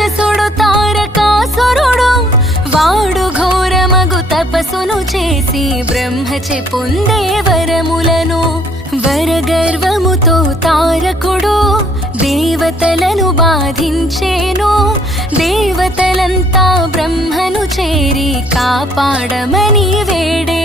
రాక్షసుడు తారకాసురుడు వాడు ఘోరమగు తపస్సును చేసి బ్రహ్మచే పొందే వరములను వరగర్వముతో తారకుడు దేవతలను బాధించేను దేవతలంతా బ్రహ్మను చేరి కాపాడమని వేడే